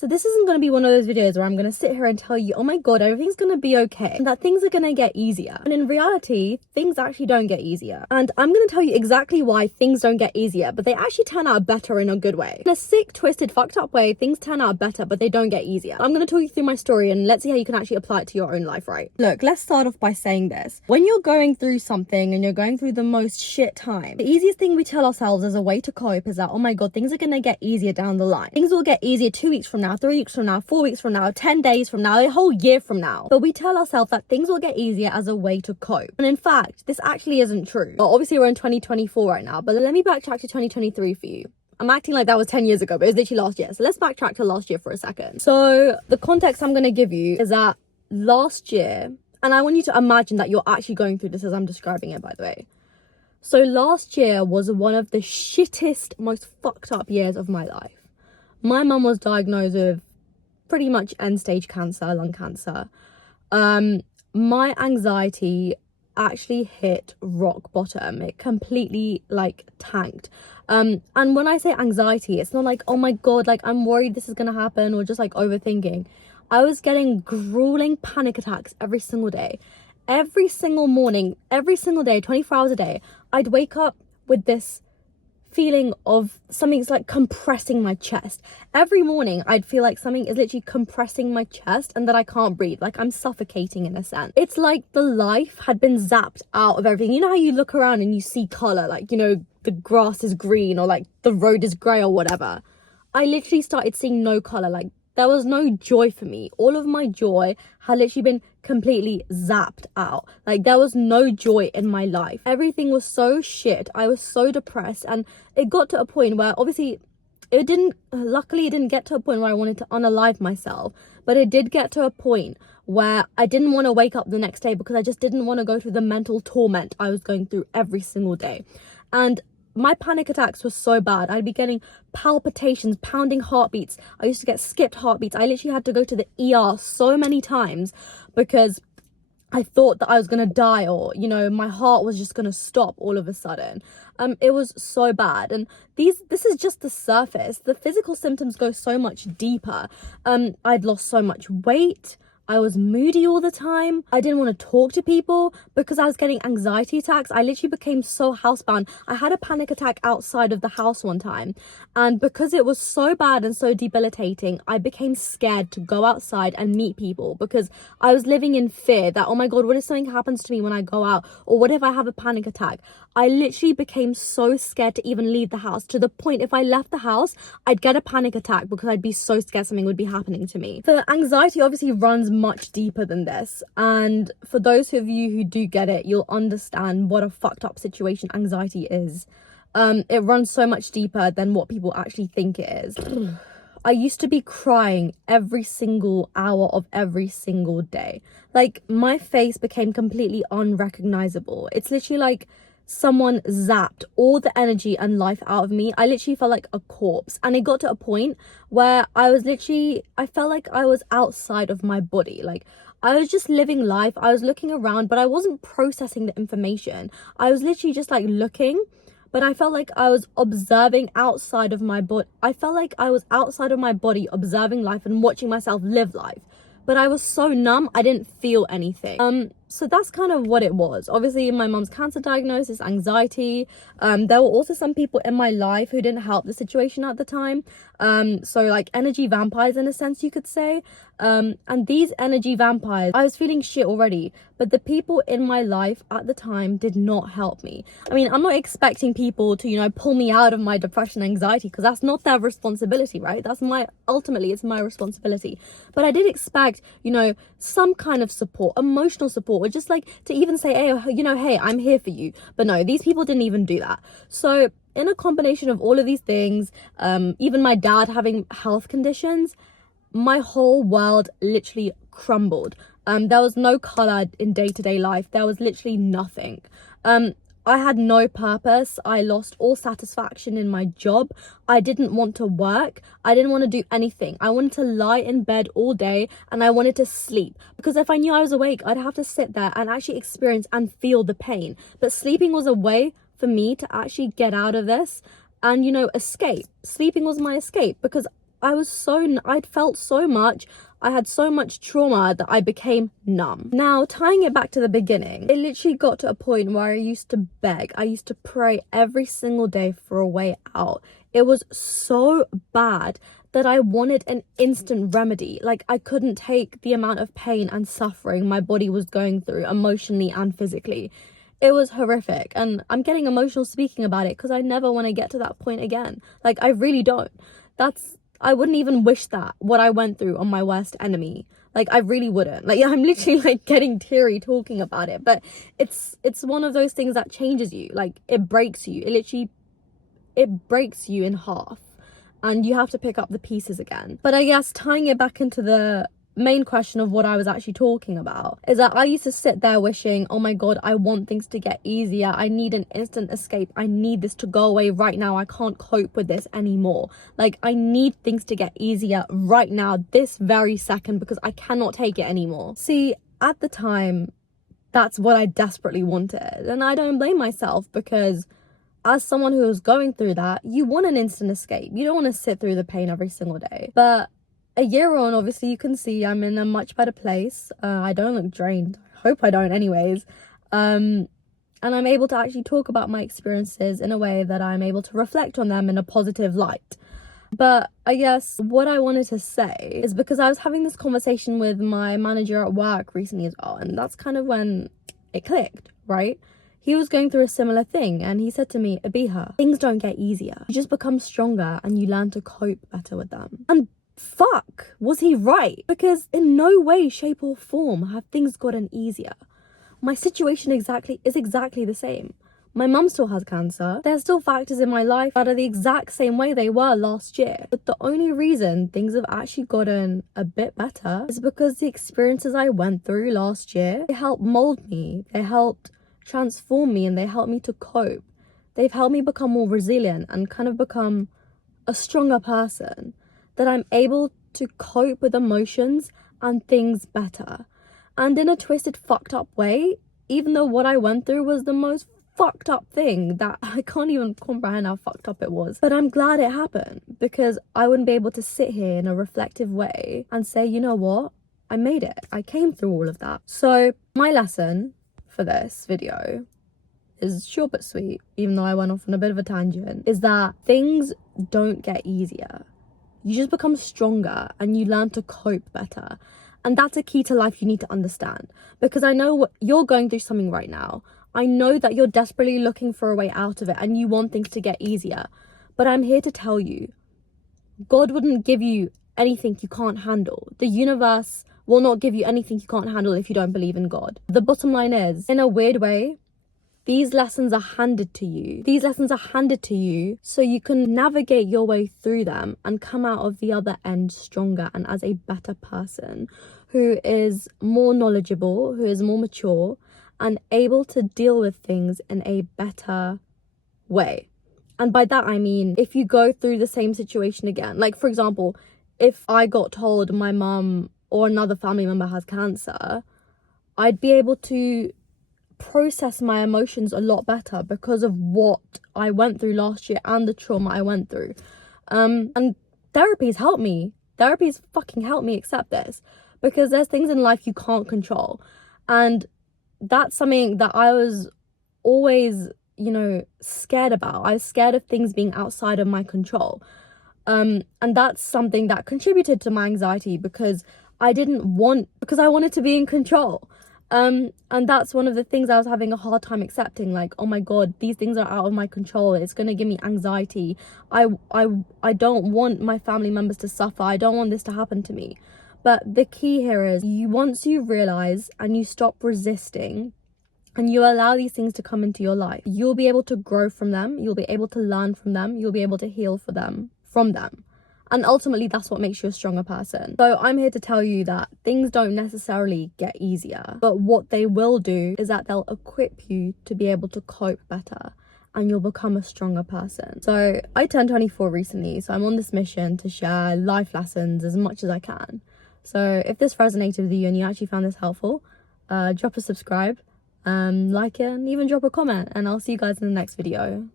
So this isn't going to be one of those videos where I'm going to sit here and tell you, oh my god, everything's going to be okay, and that things are going to get easier. And in reality, things actually don't get easier. And I'm going to tell you exactly why things don't get easier, but they actually turn out better in a good way. In a sick, twisted, fucked up way, things turn out better, but they don't get easier. I'm going to talk you through my story and let's see how you can actually apply it to your own life, right? Look, let's start off by saying this. When you're going through something and you're going through the most shit time, the easiest thing we tell ourselves as a way to cope is that, oh my god, things are going to get easier down the line. Things will get easier 2 weeks from now, 3 weeks from now, 4 weeks from now, 10 days from now, a whole year from now. But we tell ourselves that things will get easier as a way to cope. And in fact, this actually isn't true. Well, obviously we're in 2024 right now, but let me backtrack to 2023 for you. I'm acting like that was 10 years ago, but it was literally last year. So let's backtrack to last year for a second. So the context I'm going to give you is that last year, and I want you to imagine that you're actually going through this as I'm describing it, by the way. So last year was one of the shittest, most fucked up years of my life. My mum was diagnosed with pretty much end-stage cancer, lung cancer. My anxiety actually hit rock bottom. It completely tanked. And when I say anxiety, it's not like, oh my god, like I'm worried this is gonna happen, or just like overthinking. I was getting grueling panic attacks every single day. Every single morning, every single day, 24 hours a day, I'd wake up with this feeling of something's like compressing my chest. Every morning I'd feel like something is literally compressing my chest and that I can't breathe, like I'm suffocating in a sense. It's like the life had been zapped out of everything. You know how you look around and you see color, like, you know, the grass is green or like the road is grey or whatever. I literally started seeing no color. Like there was no joy for me. All of my joy had literally been completely zapped out. Like there was no joy in my life. Everything was so shit. I was so depressed, and it got to a point where obviously luckily it didn't get to a point where I wanted to unalive myself, but it did get to a point where I didn't want to wake up the next day because I just didn't want to go through the mental torment I was going through every single day. And my panic attacks were so bad. I'd be getting palpitations, pounding heartbeats. I used to get skipped heartbeats. I literally had to go to the ER so many times because I thought that I was going to die, or, you know, my heart was just going to stop all of a sudden. It was so bad. And this is just the surface. The physical symptoms go so much deeper. I'd lost so much weight. I was moody all the time. I didn't want to talk to people because I was getting anxiety attacks. I literally became so housebound. I had a panic attack outside of the house one time. And because it was so bad and so debilitating, I became scared to go outside and meet people because I was living in fear that, oh my god, what if something happens to me when I go out? Or what if I have a panic attack? I literally became so scared to even leave the house, to the point if I left the house, I'd get a panic attack because I'd be so scared something would be happening to me. The anxiety obviously runs much deeper than this. And for those of you who do get it, you'll understand what a fucked up situation anxiety is. It runs so much deeper than what people actually think it is. I used to be crying every single hour of every single day. Like my face became completely unrecognizable. It's literally like someone zapped all the energy and life out of me. I literally felt like a corpse, and it got to a point where I felt like I was outside of my body. Like I was just living life. I was looking around, but I wasn't processing the information. I was literally just like looking, but I felt like I was observing outside of my body. I felt like I was outside of my body observing life and watching myself live life. But I was so numb, I didn't feel anything. So that's kind of what it was. Obviously, my mum's cancer diagnosis, anxiety. There were also some people in my life who didn't help the situation at the time. So like energy vampires in a sense, you could say. And these energy vampires, I was feeling shit already, but the people in my life at the time did not help me. I mean, I'm not expecting people to, you know, pull me out of my depression, anxiety, because that's not their responsibility, right? Ultimately, it's my responsibility. But I did expect, you know, some kind of support, emotional support, or just like to even say, hey, you know, hey, I'm here for you. But no, these people didn't even do that. So in a combination of all of these things, even my dad having health conditions, my whole world literally crumbled. There was no color in day-to-day life. There was literally nothing. I had no purpose. I lost all satisfaction in my job. I didn't want to work. I didn't want to do anything. I wanted to lie in bed all day and I wanted to sleep, because if I knew I was awake, I'd have to sit there and actually experience and feel the pain. But sleeping was a way for me to actually get out of this and, you know, escape. Sleeping was my escape, because I'd felt so much. I had so much trauma that I became numb. Now, tying it back to the beginning, it literally got to a point where I used to beg. I used to pray every single day for a way out. It was so bad that I wanted an instant remedy. Like, I couldn't take the amount of pain and suffering my body was going through emotionally and physically. It was horrific, and I'm getting emotional speaking about it because I never want to get to that point again. Like, I really don't. I wouldn't even wish that, what I went through, on my worst enemy. Like, I really wouldn't. Like, I'm literally like getting teary talking about it, but it's one of those things that changes you. Like, it breaks you. It breaks you in half, and you have to pick up the pieces again. But I guess tying it back into the main question of what I was actually talking about is that I used to sit there wishing, oh my god, I want things to get easier. I need an instant escape. I need this to go away right now. I can't cope with this anymore. Like, I need things to get easier right now, this very second, because I cannot take it anymore. See, at the time, that's what I desperately wanted, and I don't blame myself, because as someone who was going through that, you want an instant escape. You don't want to sit through the pain every single day. But a year on, obviously, you can see I'm in a much better place. I don't look drained. I hope I don't anyways. And I'm able to actually talk about my experiences in a way that I'm able to reflect on them in a positive light. But I guess what I wanted to say is, because I was having this conversation with my manager at work recently as well, and that's kind of when it clicked, right? He was going through a similar thing, and he said to me, Abiha, things don't get easier. You just become stronger and you learn to cope better with them. And fuck, was he right? Because in no way, shape or form have things gotten easier. My situation is exactly the same. My mum still has cancer. There's still factors in my life that are the exact same way they were last year. But the only reason things have actually gotten a bit better is because the experiences I went through last year, they helped mold me. They helped transform me, and they helped me to cope. They've helped me become more resilient and kind of become a stronger person, that I'm able to cope with emotions and things better. And in a twisted, fucked up way, even though what I went through was the most fucked up thing that I can't even comprehend how fucked up it was. But I'm glad it happened, because I wouldn't be able to sit here in a reflective way and say, you know what? I made it. I came through all of that. So my lesson for this video is short but sweet, even though I went off on a bit of a tangent, is that things don't get easier. You just become stronger and you learn to cope better. And that's a key to life you need to understand, because I know you're going through something right now. I know that you're desperately looking for a way out of it and you want things to get easier. But I'm here to tell you, God wouldn't give you anything you can't handle. The universe will not give you anything you can't handle if you don't believe in God. The bottom line is, in a weird way, these lessons are handed to you. These lessons are handed to you so you can navigate your way through them and come out of the other end stronger and as a better person who is more knowledgeable, who is more mature, and able to deal with things in a better way. And by that I mean, if you go through the same situation again, like for example, if I got told my mum or another family member has cancer, I'd be able to process my emotions a lot better because of what I went through last year and the trauma I went through. And therapy's helped me. Therapy's fucking helped me accept this, because there's things in life you can't control. And that's something that I was always, scared about. I was scared of things being outside of my control. And that's something that contributed to my anxiety, because I wanted to be in control. And that's one of the things I was having a hard time accepting. Like, oh my God, these things are out of my control. It's going to give me anxiety. I don't want my family members to suffer. I don't want this to happen to me. But the key here is, once you realize and you stop resisting and you allow these things to come into your life, you'll be able to grow from them. You'll be able to learn from them. You'll be able to heal from them. And ultimately, that's what makes you a stronger person. So I'm here to tell you that things don't necessarily get easier, but what they will do is that they'll equip you to be able to cope better, and you'll become a stronger person. So I turned 24 recently, so I'm on this mission to share life lessons as much as I can. So if this resonated with you and you actually found this helpful, drop a subscribe, like it, and even drop a comment, and I'll see you guys in the next video.